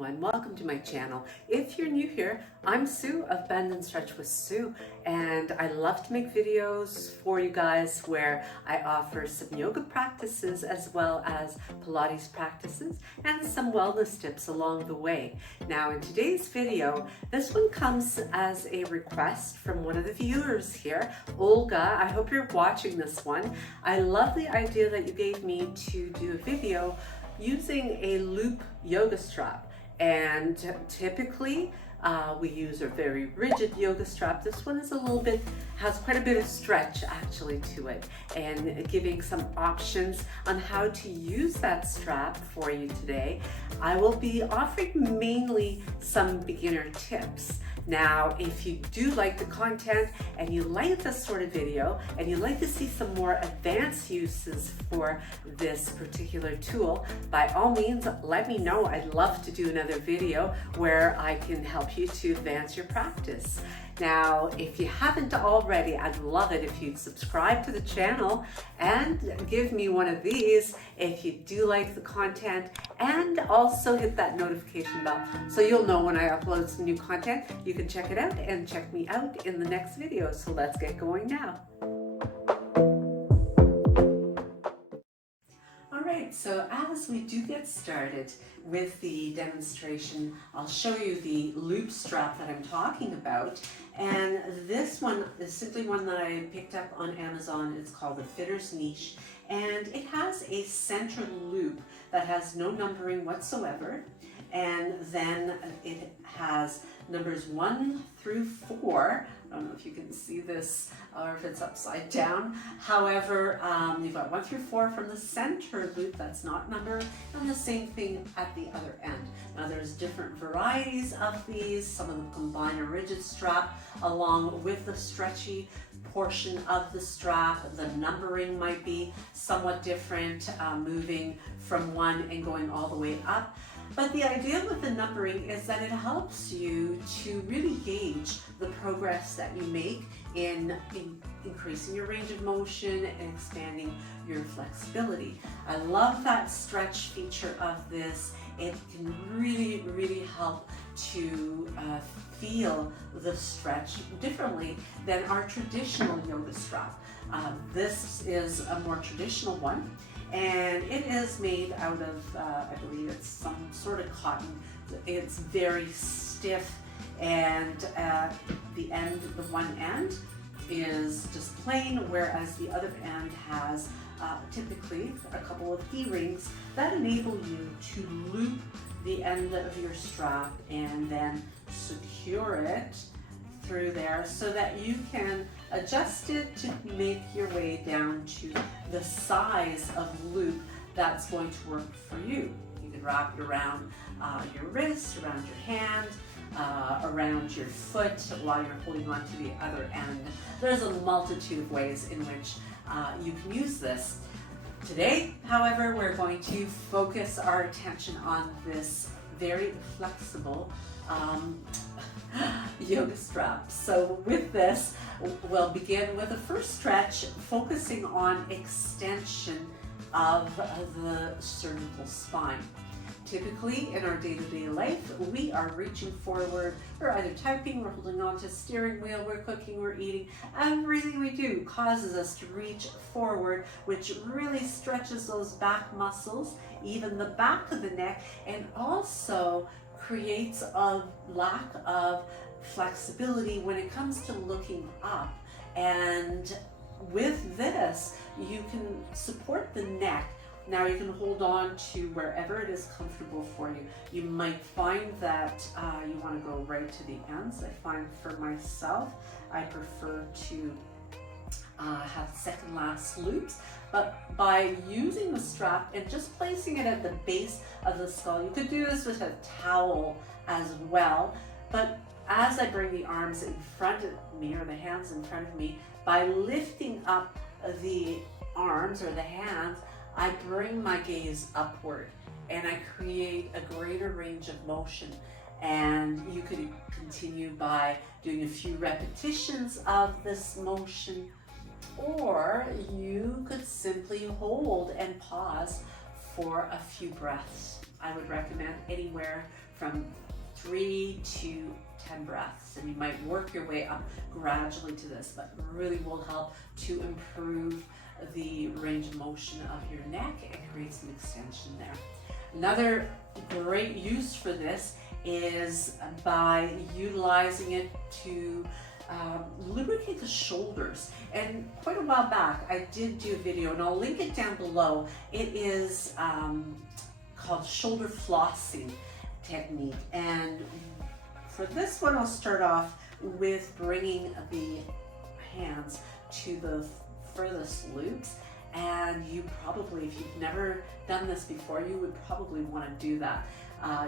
everyone, welcome to my channel. If you're new here, I'm Sue of Bend and Stretch with Sue, and I love to make videos for you guys where I offer some yoga practices as well as Pilates practices and some wellness tips along the way. Now in today's video, this one comes as a request from one of the viewers here, Olga. I hope you're watching this one. I love the idea that you gave me to do a video using a loop yoga strap, and typically we use a very rigid yoga strap. This one is has quite a bit of stretch actually to it, and giving some options on how to use that strap for you today. I will be offering mainly some beginner tips. Now, if you do like the content and you like this sort of video and you'd like to see some more advanced uses for this particular tool, by all means, let me know. I'd love to do another video where I can help you to advance your practice. Now, if you haven't already, I'd love it if you'd subscribe to the channel and give me one of these if you do like the content, and also hit that notification bell so you'll know when I upload some new content. You can check it out and check me out in the next video. So let's get going now. So as we do get started with the demonstration, I'll show you the loop strap that I'm talking about. And this one is simply one that I picked up on Amazon. It's called the Fitter's Niche, and it has a center loop that has no numbering whatsoever. And then it has numbers 1 through 4. I don't know if you can see this or if it's upside down. However, you've got 1 through 4 from the center loop that's not numbered, and the same thing at the other end. Now there's different varieties of these. Some of them combine a rigid strap along with the stretchy portion of the strap. The numbering might be somewhat different, moving from 1 and going all the way up. But the idea with the numbering is that it helps you to really gauge the progress that you make in increasing your range of motion and expanding your flexibility. I love that stretch feature of this. It can really help to feel the stretch differently than our traditional yoga strap. This is a more traditional one, and it is made out of, I believe it's some sort of cotton. It's very stiff, and the end, the one end is just plain, whereas the other end has typically a couple of D-rings that enable you to loop the end of your strap and then secure it through there so that you can adjust it to make your way down to the size of loop that's going to work for you. You can wrap it around your wrist, around your hand, around your foot while you're holding on to the other end. There's a multitude of ways in which you can use this. Today, however, we're going to focus our attention on this very flexible yoga strap. So with this, we'll begin with the first stretch, focusing on extension of the cervical spine. Typically in our day-to-day life, we are reaching forward. We're either typing, we're holding on to a steering wheel, we're cooking, we're eating. Everything we do causes us to reach forward, which really stretches those back muscles, even the back of the neck, and also creates a lack of flexibility when it comes to looking up. And with this, you can support the neck. Now you can hold on to wherever it is comfortable for you. You might find that you want to go right to the ends. I find for myself, I prefer to have second last loops, but by using the strap and just placing it at the base of the skull, you could do this with a towel as well. But as I bring the arms in front of me, or the hands in front of me, by lifting up the arms or the hands, I bring my gaze upward and I create a greater range of motion. And you could continue by doing a few repetitions of this motion, or you could simply hold and pause for a few breaths. I would recommend anywhere from 3 to 10 breaths, and you might work your way up gradually to this, but really will help to improve the range of motion of your neck and create some extension there. Another great use for this is by utilizing it to lubricate the shoulders. And quite a while back I did do a video, and I'll link it down below. It is called shoulder flossing technique, and for this one I'll start off with bringing the hands to the furthest loops, and you probably, if you've never done this before, you would probably want to do that.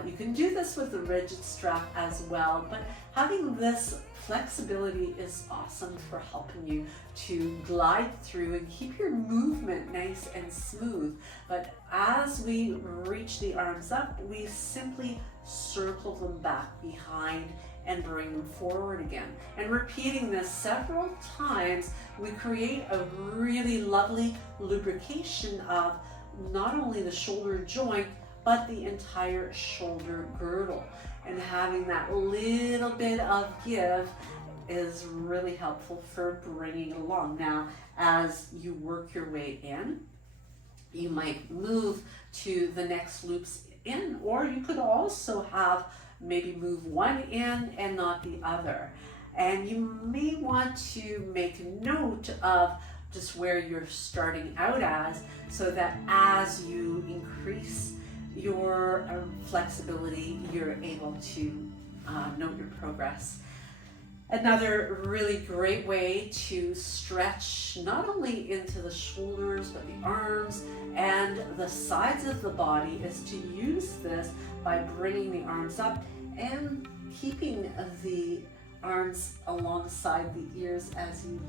You can do this with the rigid strap as well, but having this flexibility is awesome for helping you to glide through and keep your movement nice and smooth. But as we reach the arms up, we simply circle them back behind and bring them forward again. And repeating this several times, we create a really lovely lubrication of not only the shoulder joint, but the entire shoulder girdle. And having that little bit of give is really helpful for bringing it along. Now, as you work your way in, you might move to the next loops in, or you could also have maybe move one in and not the other. And you may want to make a note of just where you're starting out as, so that as you increase your flexibility, you're able to note your progress. Another really great way to stretch not only into the shoulders, but the arms and the sides of the body is to use this by bringing the arms up and keeping the arms alongside the ears as you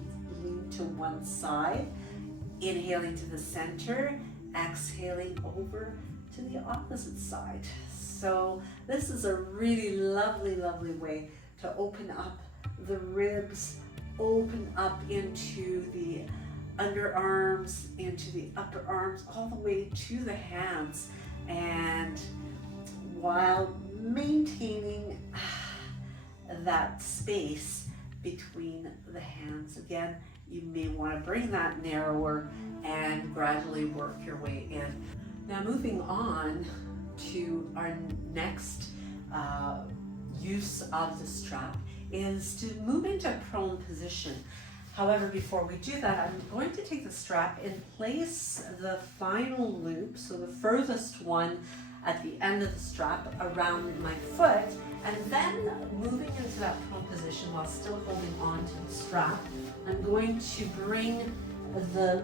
lean to one side, inhaling to the center, exhaling over to the opposite side. So this is a really lovely, lovely way to open up the ribs, open up into the underarms, into the upper arms, all the way to the hands, and while maintaining that space between the hands. Again, you may want to bring that narrower and gradually work your way in. Now, moving on to our next use of the strap is to move into prone position. However, before we do that, I'm going to take the strap and place the final loop, so the furthest one at the end of the strap, around my foot, and then moving into that prone position while still holding on to the strap, I'm going to bring the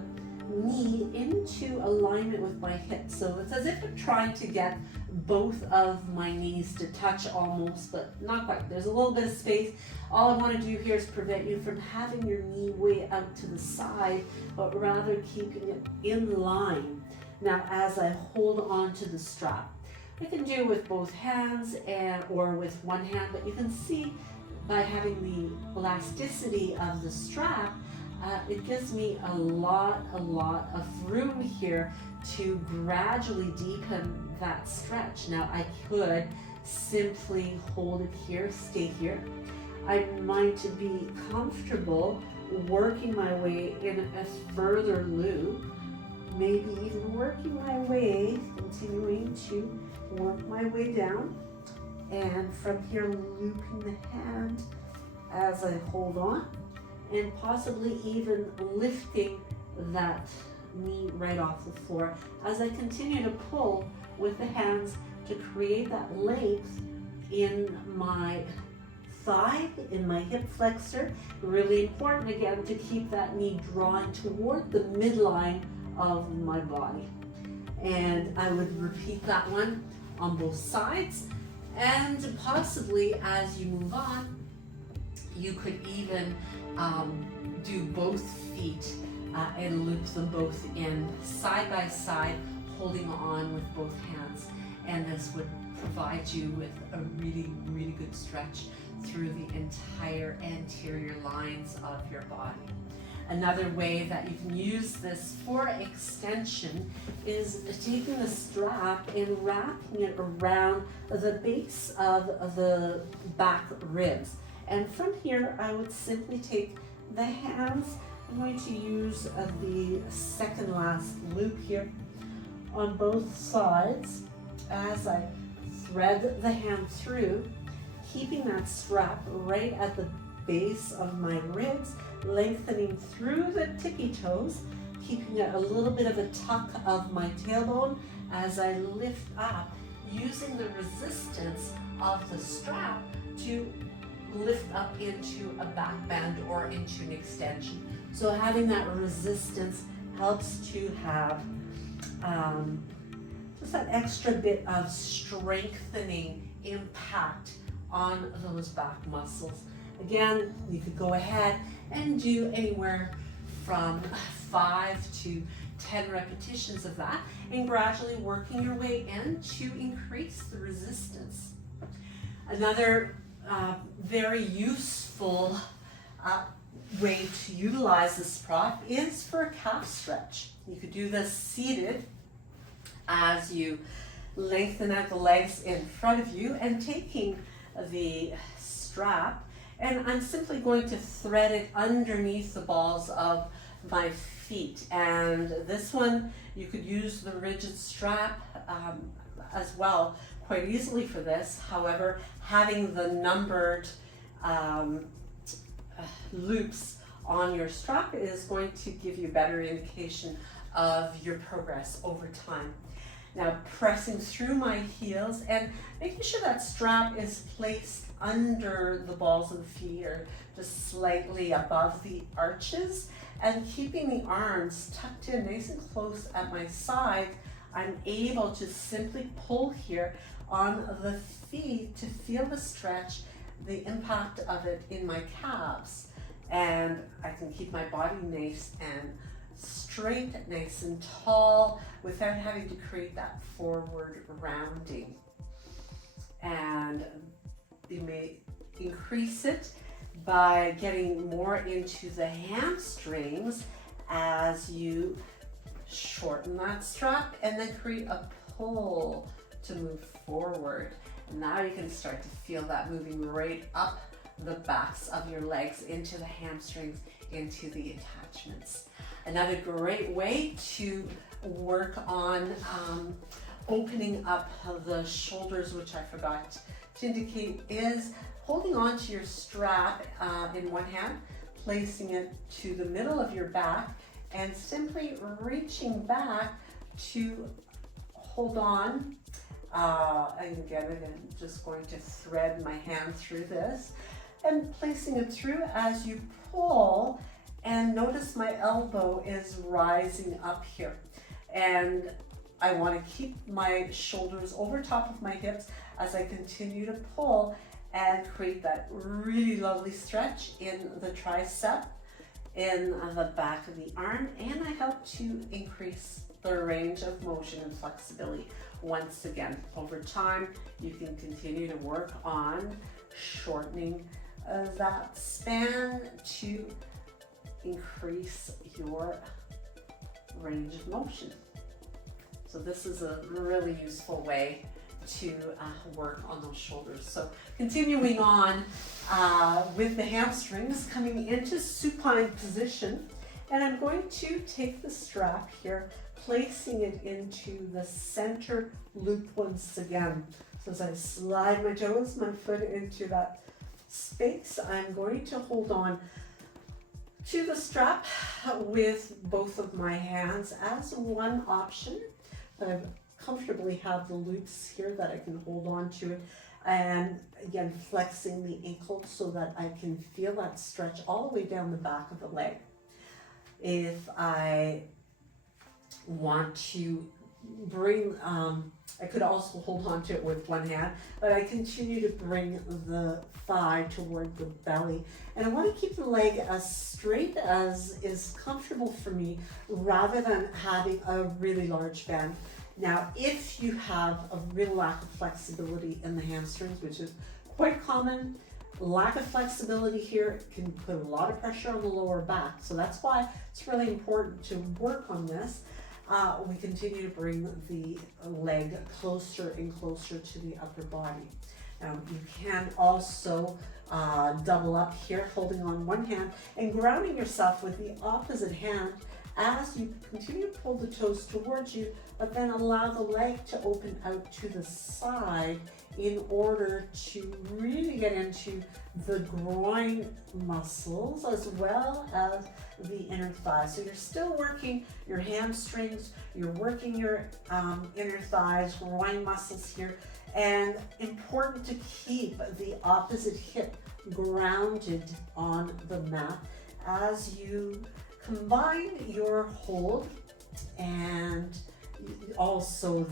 knee into alignment with my hips. So it's as if I'm trying to get both of my knees to touch almost, but not quite. There's a little bit of space. All I want to do here is prevent you from having your knee way out to the side, but rather keeping it in line. Now, as I hold on to the strap, I can do it with both hands or with one hand, but you can see by having the elasticity of the strap, it gives me a lot of room here to gradually deepen that stretch. Now, I could simply hold it here, stay here. I might to be comfortable working my way in a further loop, maybe even working my way, continuing to work my way down, and from here looping the hand as I hold on, and possibly even lifting that knee right off the floor as I continue to pull with the hands to create that length in my thigh, in my hip flexor. Really important again to keep that knee drawn toward the midline of my body. And I would repeat that one on both sides, and possibly as you move on, you could even do both feet and loop them both in side by side, holding on with both hands. And this would provide you with a really good stretch through the entire anterior lines of your body. Another way that you can use this for extension is taking the strap and wrapping it around the base of the back ribs. And from here, I would simply take the hands. I'm going to use the second last loop here on both sides as I thread the hand through, keeping that strap right at the base of my ribs, lengthening through the tippy toes, keeping a little bit of a tuck of my tailbone as I lift up, using the resistance of the strap to lift up into a back bend or into an extension. So having that resistance helps to have just that extra bit of strengthening impact on those back muscles. Again, you could go ahead and do anywhere from 5 to 10 repetitions of that, and gradually working your way in to increase the resistance. Another very useful way to utilize this prop is for a calf stretch. You could do this seated as you lengthen out the legs in front of you and taking the strap, and I'm simply going to thread it underneath the balls of my feet. And this one, you could use the rigid strap as well quite easily for this. However, having the numbered loops on your strap is going to give you a better indication of your progress over time. Now, pressing through my heels and making sure that strap is placed under the balls of the feet or just slightly above the arches, and keeping the arms tucked in nice and close at my side, I'm able to simply pull here on the feet to feel the stretch, the impact of it in my calves, and I can keep my body nice and straight, nice and tall, without having to create that forward rounding. And you may increase it by getting more into the hamstrings as you shorten that strap and then create a pull to move forward. And now you can start to feel that moving right up the backs of your legs into the hamstrings, into the attachments. Another great way to work on opening up the shoulders, which I forgot to indicate, is holding on to your strap in one hand, placing it to the middle of your back, and simply reaching back to hold on. And again, I'm just going to thread my hand through this and placing it through as you pull, and notice my elbow is rising up here. And I want to keep my shoulders over top of my hips as I continue to pull and create that really lovely stretch in the tricep, in the back of the arm, and I help to increase the range of motion and flexibility. Once again, over time, you can continue to work on shortening that span to increase your range of motion. So this is a really useful way to work on those shoulders. So continuing on with the hamstrings, coming into supine position, and I'm going to take the strap here, placing it into the center loop once again. So as I slide my toes, my foot into that space, I'm going to hold on to the strap with both of my hands as one option. I comfortably have the loops here that I can hold on to it, and again flexing the ankle so that I can feel that stretch all the way down the back of the leg. If I want to bring, I could also hold on to it with one hand, but I continue to bring the thigh toward the belly. And I want to keep the leg as straight as is comfortable for me rather than having a really large bend. Now, if you have a real lack of flexibility in the hamstrings, which is quite common lack of flexibility here can put a lot of pressure on the lower back. So that's why it's really important to work on this. We continue to bring the leg closer and closer to the upper body. Now you can also double up here, holding on one hand and grounding yourself with the opposite hand as you continue to pull the toes towards you, but then allow the leg to open out to the side in order to really get into the groin muscles as well as the inner thighs. So you're still working your hamstrings, you're working your inner thighs, groin muscles here, and important to keep the opposite hip grounded on the mat as you combine your hold and also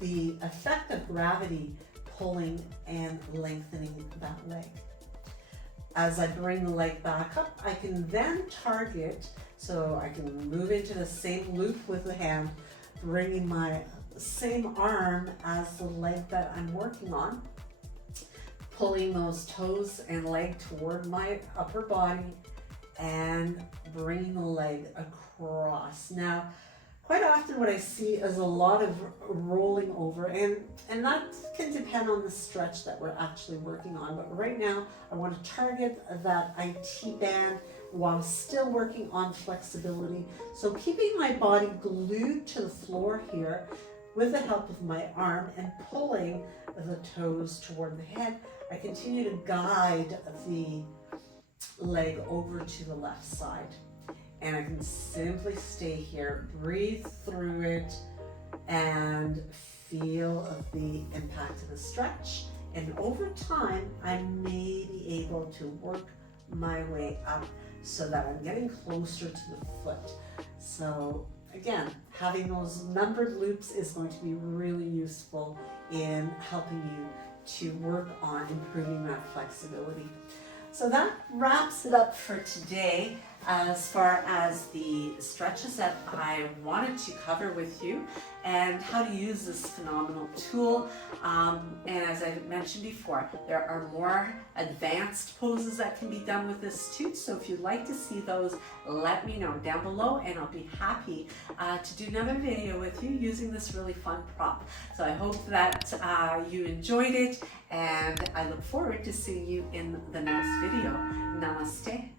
the effect of gravity pulling and lengthening that leg. As I bring the leg back up, I can then target, so I can move into the same loop with the hand, bringing my same arm as the leg that I'm working on, pulling those toes and leg toward my upper body and bringing the leg across. Now, quite often what I see is a lot of rolling over, and that can depend on the stretch that we're actually working on. But right now, I want to target that IT band while still working on flexibility. So keeping my body glued to the floor here with the help of my arm and pulling the toes toward the head, I continue to guide the leg over to the left side. And I can simply stay here, breathe through it, and feel the impact of the stretch. And over time, I may be able to work my way up so that I'm getting closer to the foot. So again, having those numbered loops is going to be really useful in helping you to work on improving that flexibility. So that wraps it up for today as far as the stretches that I wanted to cover with you and how to use this phenomenal tool. And as I mentioned before, there are more advanced poses that can be done with this too. So if you'd like to see those, let me know down below and I'll be happy to do another video with you using this really fun prop. So I hope that you enjoyed it, and I look forward to seeing you in the next video. Namaste.